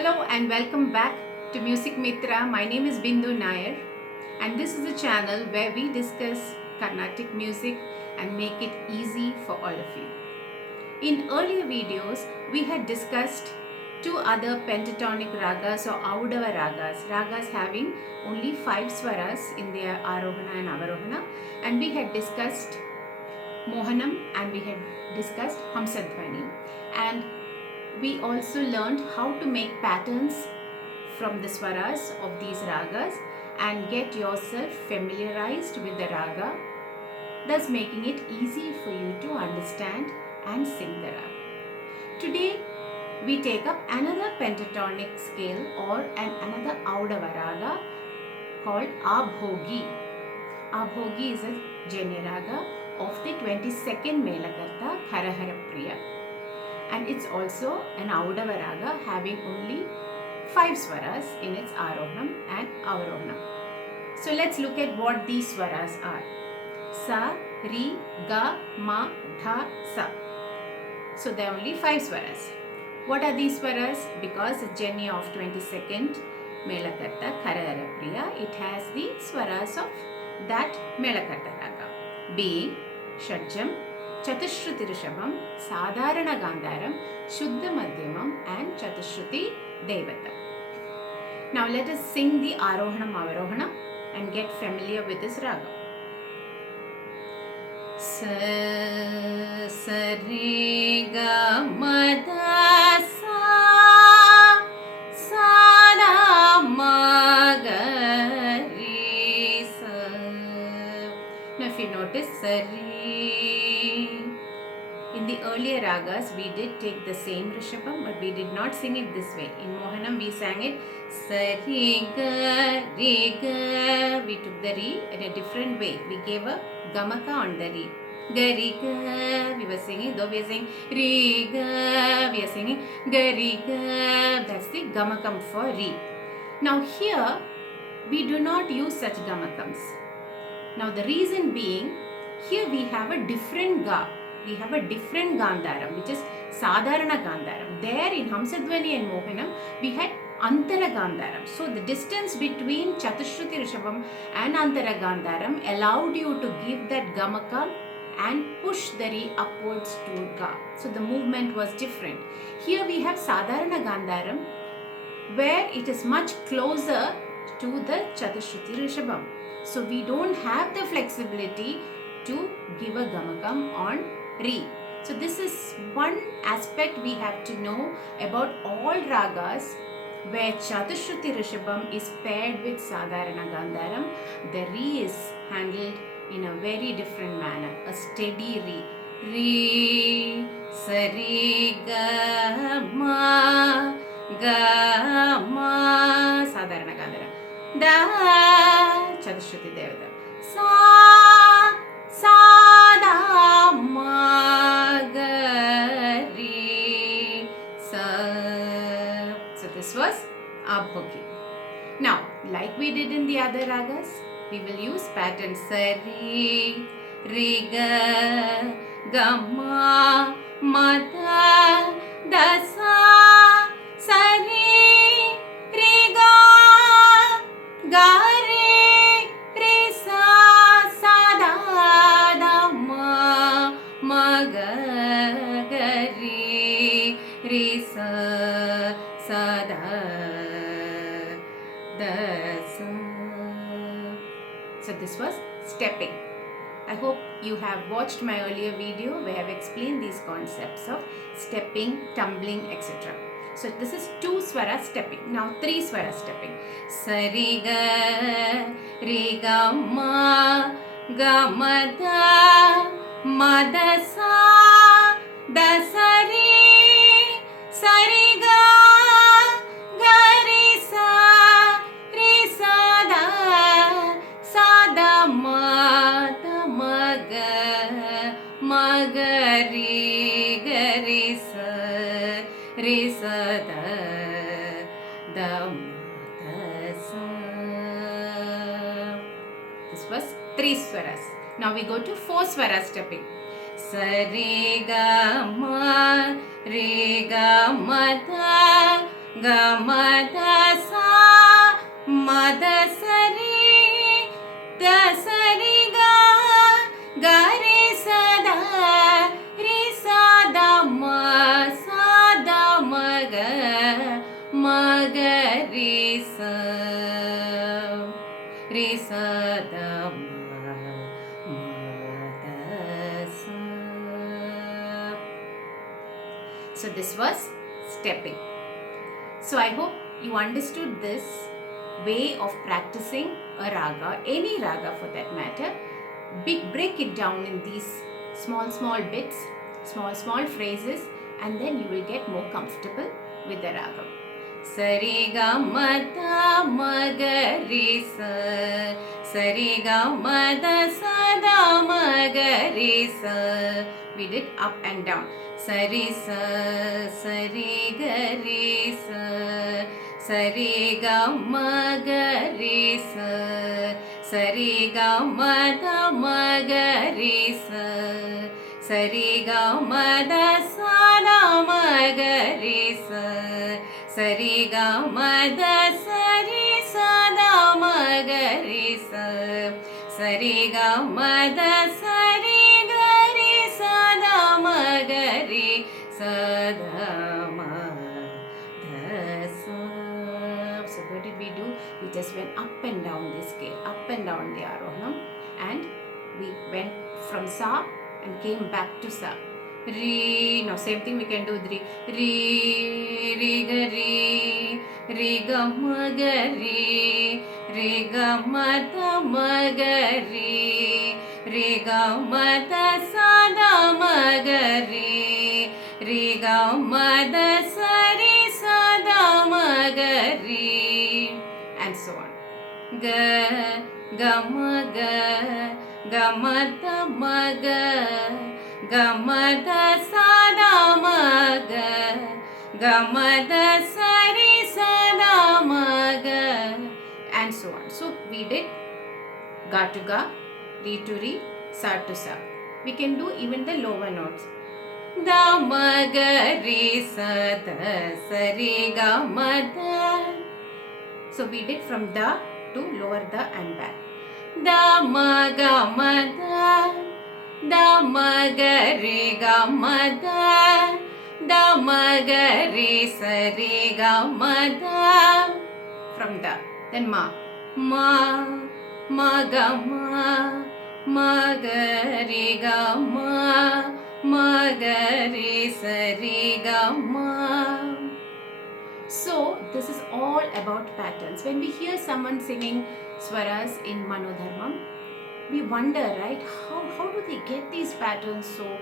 Hello and welcome back to Music Mitra. My name is Bindu Nair and this is a channel where we discuss Carnatic music and make it easy for all of you. In earlier videos, we had discussed two other pentatonic ragas or Audava ragas having only 5 swaras in their Arohana and Avarohana, and we had discussed Mohanam and we had discussed Hamsadhvani, and we also learned how to make patterns from the swaras of these ragas and get yourself familiarized with the raga, thus making it easy for you to understand and sing the raga. Today we take up another pentatonic scale or another Audava raga called Abhogi. Abhogi is a Janya raga of the 22nd Melakarta Kharahara Priya, and it's also an Audava raga having only 5 swaras in its Arohanam and Avarohanam. So let's look at what these swaras are. Sa, Ri, Ga, Ma, Dha, Sa. So there are only 5 swaras. What are these swaras? Because it's Janya of 22nd Melakarta Kharahara Priya, it has the swaras of that Melakarta raga, being Shadjam, Chatushruti Rishabham, Sadharana Gandharam, Shuddha Madhyamam and Chatushruti Devatam. Now let us sing the Arohanam Avarohanam and get familiar with this raga. Sa, sa, re, ga, ma, da, sa, sa, da, ma, ga, re, sa. Now if you notice, sa, re. In the earlier ragas, we did take the same Rishabham, but we did not sing it this way. In Mohanam, we sang it Sa, Re, Ga, Re, Ga. We took the Re in a different way. We gave a Gamaka on the Re. Ga, Re, Ga. We were singing, though we are saying Re, Ga. We are singing Ga, Re, Ga. That's the Gamakam for Re. Now here, we do not use such Gamakams. Now the reason being, here we have a different Ga. We have a different Gandharam, which is Sadharana Gandharam. There in Hamsadhvani and Mohanam, we had Antara Gandharam. So the distance between Chatushruti Rishabham and Antara Gandharam allowed you to give that Gamaka and push the Re upwards to Ga. So the movement was different. Here we have Sadharana Gandharam, where it is much closer to the Chatushruti Rishabham. So we don't have the flexibility to give a Gamakam on Re. So this is one aspect we have to know about all ragas where Chatushruti Rishabham is paired with Sadharana Gandharam. The Re is handled in a very different manner, a steady Re. Re, sa, re, ga, ma, Sadharana Gandharam. Da, Chatushruti Devatam. Sa, da, ma, ga, re, sa. So this was Abhogi. Now, like we did in the other ragas, we will use pattern sa, re, ga, ma, da, sa, re, ga, re, sa, da, ma, ga, re, sa, da, sa. So this was stepping. I hope you have watched my earlier video where I have explained these concepts of stepping, tumbling, etc. So this is 2 swara stepping. Now 3 swara stepping. Sa, re, ga, ma, da, sa, re, ga, re, sa, da, ma, ga, re, sa, da, sa. This was 3 swaras. Now we go to 4 swara stepping. Sa, re, ga, ma, da, ga ma da sa ma da sa re da sa re ga re sa da ma ga re sa da ma da sa. So this was stepping. So I hope you understood this way of practicing a raga, any raga for that matter. Break it down in these small bits, small phrases, and then you will get more comfortable with the ragam. Sari ga ma da ma ga re sa, sari ga ma da sa da ma ga re sa. We did up and down. Sari sa, sari ga re sa, sari ga ma ga re sa, sari ga ma da ma ga re sa, sari ga ma da sa da ma ga re sa, sari ga ma da sa re sa da ma ga re sa, sari ga ma da sa re ga re sa da ma ga re sa da ma da sa. So what did we do? We just went up and down this scale, up and down the arohanam, and we went from sa and came back to sa. Re, now same thing we can do re, re ga ma ga re ga ma da ma ga re ga ma da sa da ma ga re ga ma da sa re sa da ma ga re, and so on. Ga ma da ma ga ma da sa da ma ga ma da sa re sa da ma ga, and so on. So we did ga to ga, re to re, sa to sa. We can do even the lower notes. Da ma ga re sa da sa re ga ma da. So we did from da to lower the and back. Da ma ga ma da ma ga re ga ma da ma ga re sa re ga ma da, from da. Then ma ga ma ga re ga ma ga re sa re ga ma. So this is all about patterns. When we hear someone singing swaras in Manodharmam, we wonder, right, how do they get these patterns so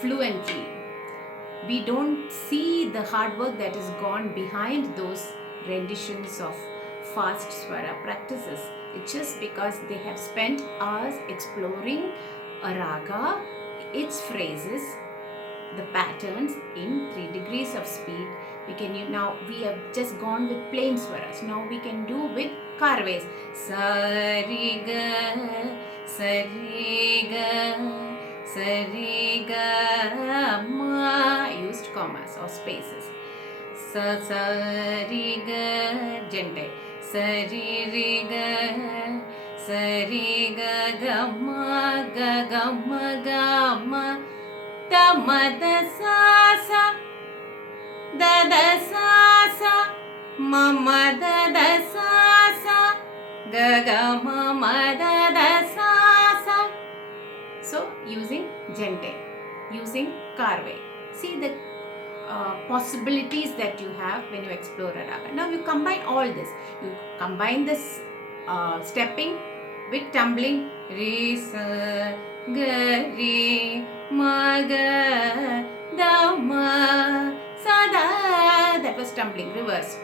fluently? We don't see the hard work that has gone behind those renditions of fast swara practices. It's just because they have spent hours exploring a raga, its phrases, the patterns in 3 degrees of speed. Now we have just gone with plain swaras. Now we can do with karves. Sa ri ga ma. I used commas or spaces. Sa ri ga gente. Sa ri ga ma da ma da sa da sa ma da sa ga ma da sa. So using gente, using karve. See the possibilities that you have when you explore a raga. Now you combine all this. You combine this stepping with tumbling. Re sa ga re ma ga da ma sa da. That was tumbling, reverse.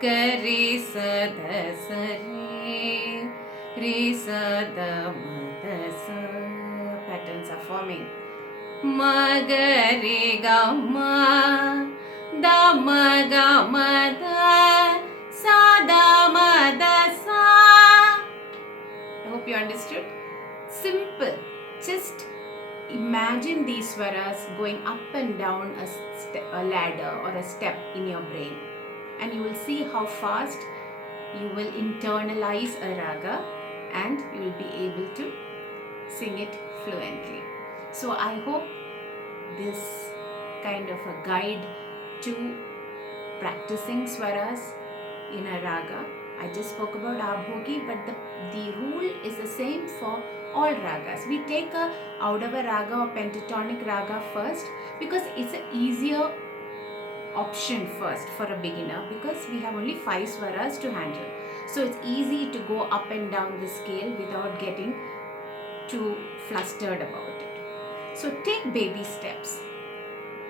Ga re sa re sa da ma da sa. Patterns are forming. Ma ga re ga ma da ma da sa da ma da sa. I hope you understood. Simple. Just imagine these swaras going up and down a ladder or a step in your brain. and you will see how fast you will internalize a raga and you will be able to sing it fluently. So I hope this kind of a guide to practicing swaras in a raga. I just spoke about Abhogi, but the rule is the same for all ragas. We take a Audava raga or pentatonic raga first because it's an easier option first for a beginner, because we have only 5 swaras to handle. So it's easy to go up and down the scale without getting too flustered about it. So take baby steps.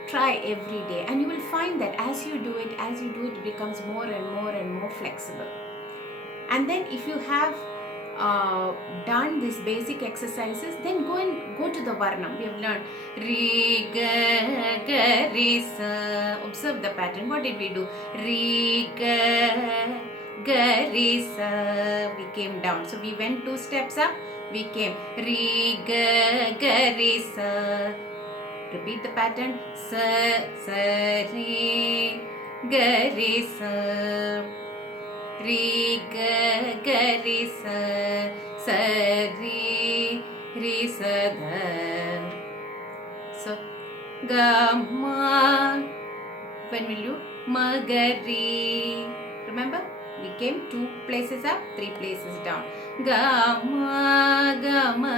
Try every day, and you will find that as you do it, it becomes more and more and more flexible. And then if you have done these basic exercises, then go to the varnam. We have learned re ga ga re sa. Observe the pattern. What did we do? Re ga ga re sa. We came down. So we went 2 steps up. We came re ga ga re sa. Repeat the pattern. Sa sa re ga re sa. Re ga ga re sa. Sa re re sa dha. So ga ma. When will you? Ma ga re. Remember? We came 2 places up, 3 places down. Ga ma ga ma.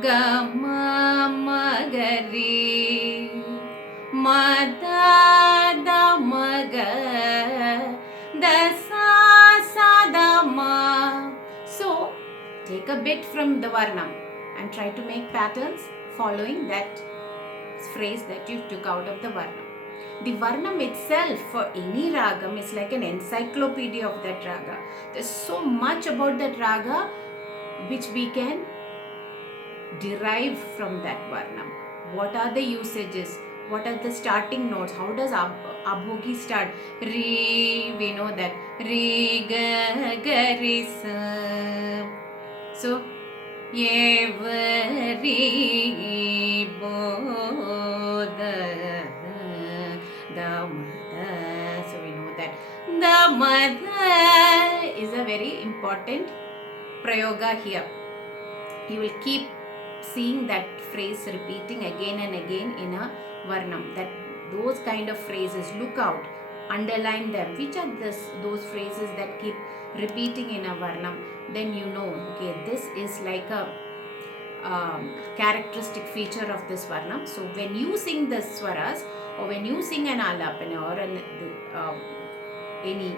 Ga ma ma ga re. Ma da da ma ga. Da sa sa da ma. So take a bit from the varnam and try to make patterns following that phrase that you took out of the varnam. The varnam itself for any ragam is like an encyclopedia of that raga. There's so much about that raga which we can derive from that varnam. What are the usages? What are the starting notes? How does Abhogi start? Re, we know that. Re, ga, ga, re, sa. So, ye, va, re, bo, da, da, ma, da. So, we know that. Da, ma, da is a very important prayoga here. You will keep seeing that phrase repeating again and again in a varnam. That those kind of phrases, look out, underline them. Which are those phrases that keep repeating in a varnam? Then you know, okay, this is like a characteristic feature of this varnam. So when you sing the swaras, or when you sing an alapana or any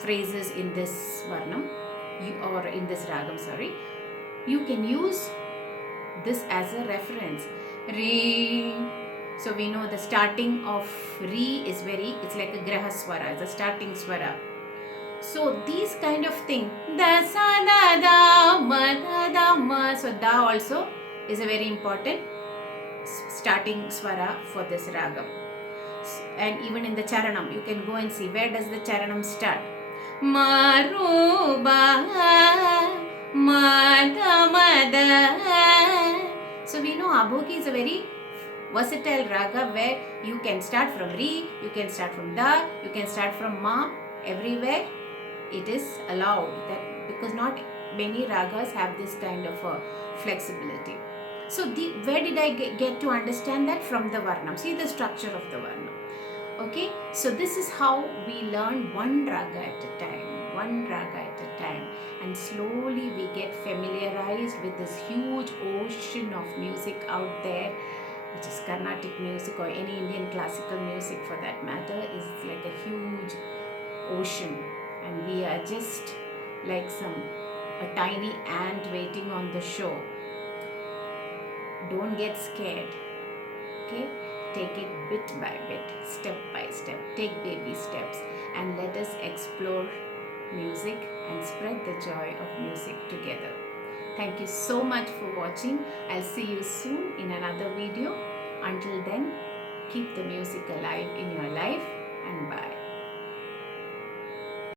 phrases in this varnam, or in this ragam, you can use this as a reference. Re. So we know the starting of re is it's like a graha swara, it's a starting swara. So these kind of thing, da sa da da ma da da ma. So da also is a very important starting swara for this ragam. And even in the charanam, you can go and see where does the charanam start. Maruba Mada Mada. So we know Abhogi is a very versatile raga where you can start from Re, you can start from Da, you can start from Ma. Everywhere it is allowed, that because not many ragas have this kind of flexibility. So where did I get to understand that? From the varnam. See the structure of the varnam. Okay, so this is how we learn one raga at a time, and slowly we get familiarized with this huge ocean of music out there, which is Carnatic music or any Indian classical music for that matter. Is like a huge ocean, and we are just like a tiny ant waiting on the shore. Don't get scared, okay? Take it bit by bit, step by step. Take baby steps, and let us explore music and spread the joy of music together. Thank you so much for watching. I'll see you soon in another video. Until then, keep the music alive in your life, and bye.